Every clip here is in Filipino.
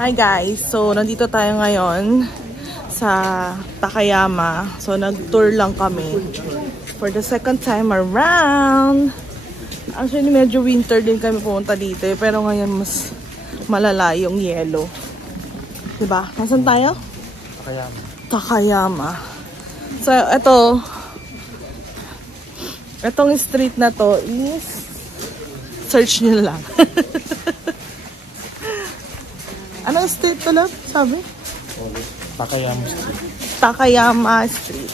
Hi guys! So, nandito tayo ngayon sa Takayama. So, nag-tour lang kami for the second time around. Actually, medyo winter din kami pumunta dito pero ngayon mas malala yung yellow. Diba? Nasaan tayo? Takayama. Takayama. So, itong street na to is search nyo lang. Anong street to lang? Sabi? Takayama Street. Takayama Street.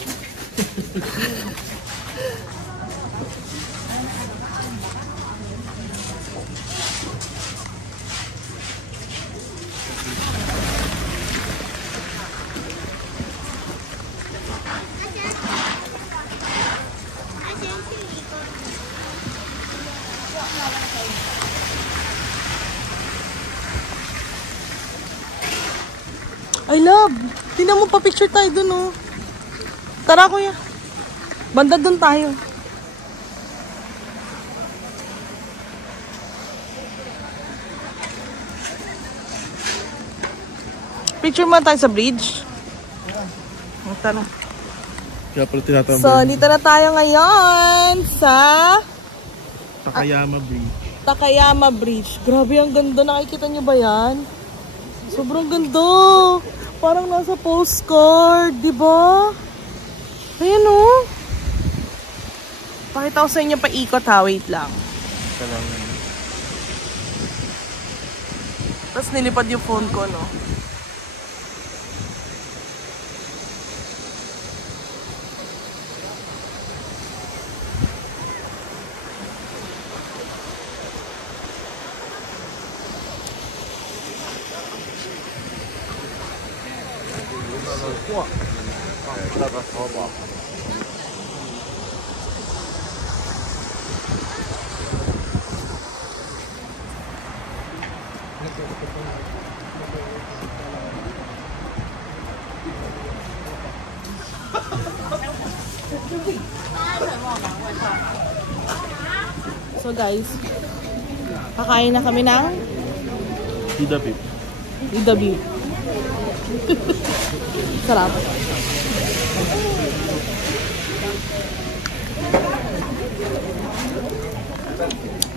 I love! Tingnan mo pa picture tayo dun, oh. Tara, kuya. Banda dun tayo. Picture mo tayo sa bridge. Tara. Kaya pala tinatawag. So, dito na tayo ngayon sa Takayama Bridge. Takayama Bridge. Grabe, ang ganda. Nakikita nyo ba yan? Sobrang ganda. Parang nasa postcard, di ba? Ayan, oh. Pakita ko sa inyo paikot, ha. Wait lang. Tapos nilipad yung phone ko, no? So guys, kakain na kami ng Ida Beef. Ida Beef. Sarap.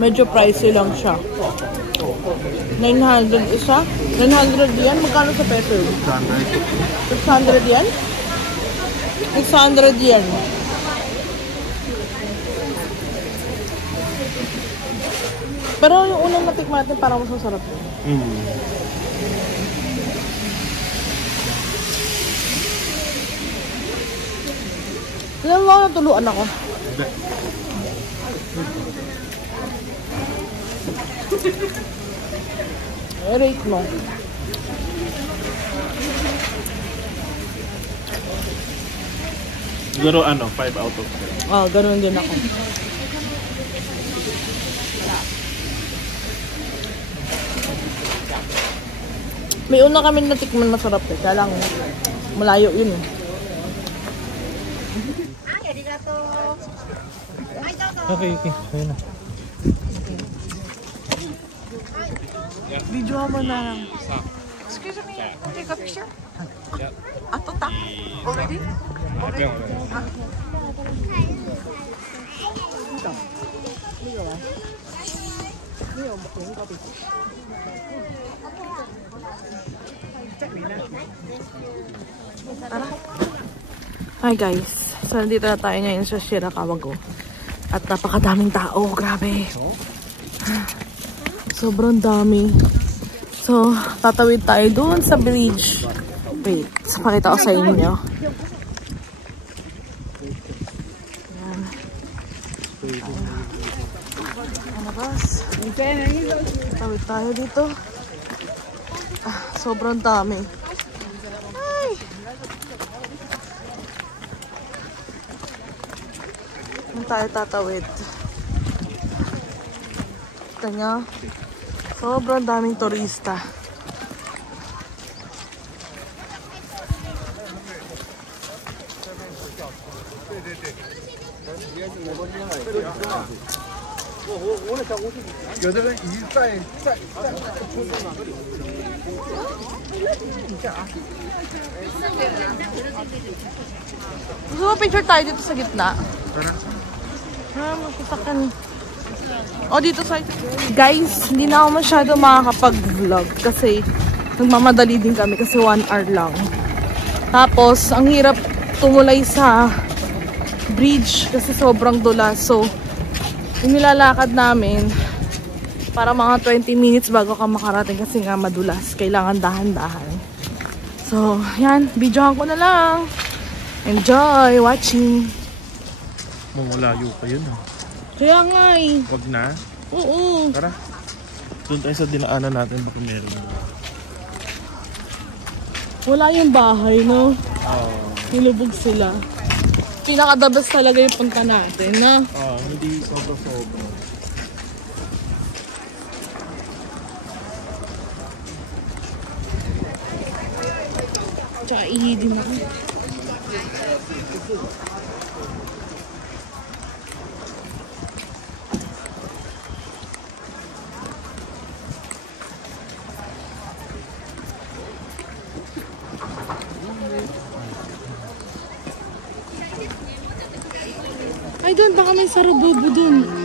Medyo pricey lang siya. 900 isa. 900 yan. Magkano sa peso? 600 yan? 600 yan. Pero yung unang natikman natin parang mas masarap. Alam mo, natuluan ako. Rate mo. Siguro 5 out of 10. Oh, ganoon din ako. May una kami natikman masarap eh. Kaya lang, malayo yun eh. Okay. Ayun na. Video mo na lang. Excuse me, take a picture? Yeah. Ato ta? Already? Hi guys. So, nandito na tayo ngayon sa Shirakawa-go. At napakadaming tao. Grabe. Sobrang dami. So, tatawid tayo doon sa bridge. Wait. So, pakita ko sa inyo. Ayan. Anabas. Tawid tayo dito. Sobrang dami. Ay! Saan tayo tatawid? Kita nyo? Sobrang daming turista. 有的人一再出去嘛。 Gusto mo picture tayo dito sa gitna? Tara. Masasakan. O, dito sa... Guys, hindi na ako masyado makakapag-vlog kasi nagmamadali din kami kasi 1 hour lang. Tapos, ang hirap tumulay sa bridge kasi sobrang dulas. So, yung nilalakad namin para mga 20 minutes bago ka makarating kasi nga madulas. Kailangan dahan-dahan. So, yan. Videohan ko na lang. Enjoy watching. Mamalayo pa yun. Kaya nga eh. Wag na. Oo. Tara. Doon tayo sa dinaanan natin. Baka meron. Wala yung bahay, no? Oo. Nilubog sila. Pinaka-the best talaga yung punta natin, no? Hindi sobra-sobra. Tsaka ihidin ako. Ay, doon. Baka may sarububo doon.